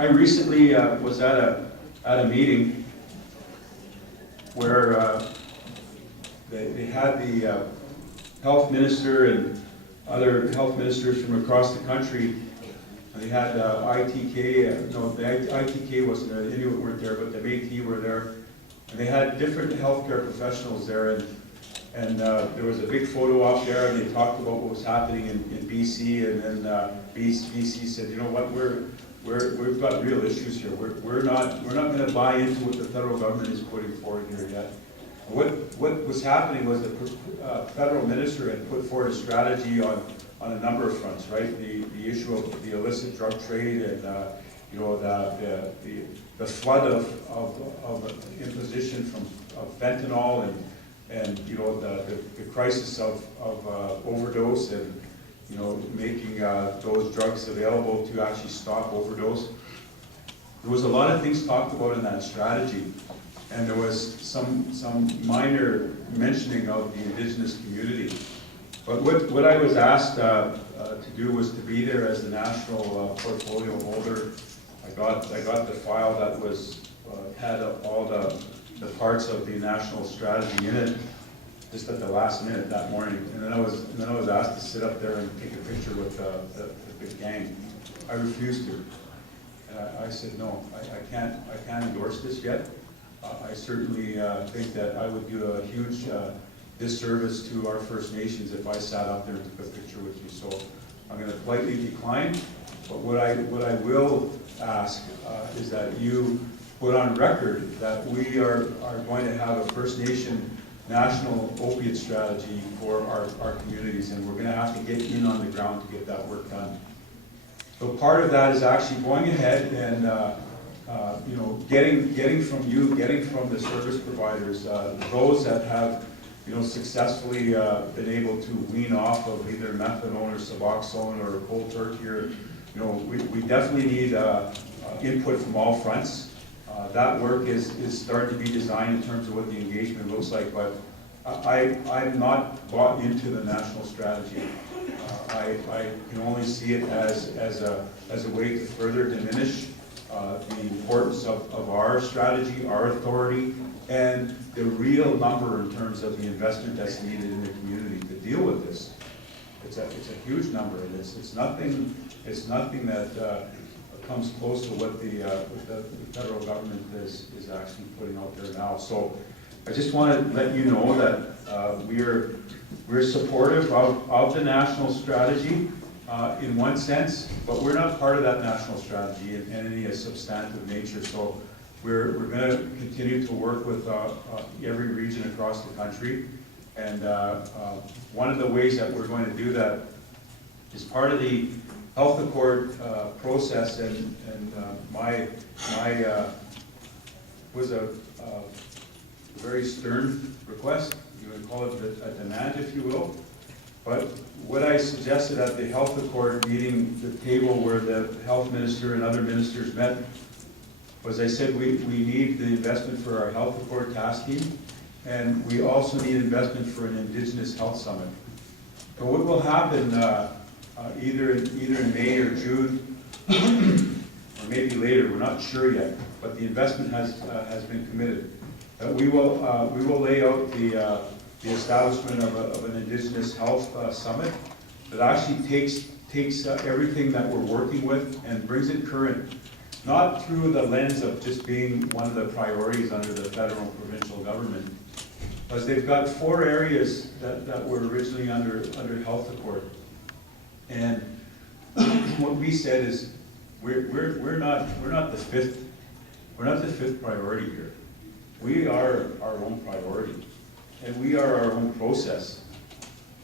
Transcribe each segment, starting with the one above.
I recently was at a meeting where they had the health minister and other health ministers from across the country. They had ITK, no, the ITK wasn't there, the Inuit weren't there, but the Métis were there. And they had different healthcare professionals there, and there was a big photo op there, and they talked about what was happening in BC, and then BC said, you know what, we've got real issues here. We're not going to buy into what the federal government is putting forward here yet. What was happening was the federal minister had put forward a strategy on a number of fronts, right? The issue of the illicit drug trade, and you know, the flood of imposition of fentanyl, and you know, the crisis of overdose, and you know, making those drugs available to actually stop overdose. There was a lot of things talked about in that strategy, and there was some minor mentioning of the Indigenous community. But what I was asked to do was to be there as the national portfolio holder. I got the file that was had all the parts of the national strategy in it, just at the last minute that morning. And then I was asked to sit up there and take a picture with the big gang. I refused to. And I said, no, I can't endorse this yet. I certainly think that I would do a huge disservice to our First Nations if I sat up there and took a picture with you. So I'm going to politely decline. But what I will ask is that you put on record that we are going to have a First Nation national opiate strategy for our communities, and we're going to have to get in on the ground to get that work done. So part of that is actually going ahead and you know, getting from the service providers, those that have, you know, successfully been able to wean off of either methadone or Suboxone or cold turkey, or, you know, we definitely need input from all fronts. That work is starting to be designed in terms of what the engagement looks like, but I'm not bought into the national strategy. I can only see it as a way to further diminish the importance of our strategy, our authority, and the real number in terms of the investment that's needed in the community to deal with this. It's a huge number, and it's nothing that comes close to what the federal government is actually putting out there now. So I just want to let you know that we're supportive of the national strategy in one sense, but we're not part of that national strategy in any substantive nature. So we're going to continue to work with every region across the country, and one of the ways that we're going to do that is part of the health accord process, and my was a very stern request. You would call it a demand, if you will. But what I suggested at the health accord meeting, the table where the health minister and other ministers met, was I said we need the investment for our health accord task team, and we also need investment for an Indigenous health summit. So what will happen either in May or June, or maybe later, we're not sure yet, but the investment has been committed. We will lay out the establishment of an Indigenous health summit that actually takes everything that we're working with and brings it current, not through the lens of just being one of the priorities under the federal and provincial government, because they've got 4 areas that were originally under health accord. And what we said is we're not the fifth priority here. We are our own priority, and we are our own process.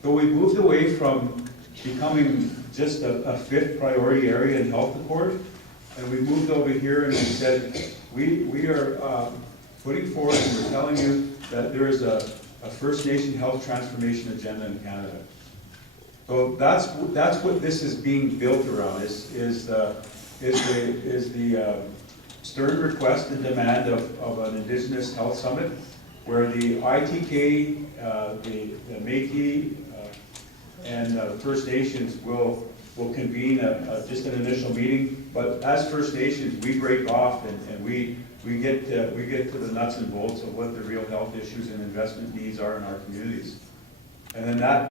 So we moved away from becoming just a 5th priority area in health accord, and we moved over here and we said we are putting forward, and we're telling you that there is a First Nation health transformation agenda in Canada. So that's what this is being built around, is the stern request and demand of an Indigenous health summit, where the ITK, the Métis, and First Nations will convene just an initial meeting, But as First Nations, we break off and we get to the nuts and bolts of what the real health issues and investment needs are in our communities. And then that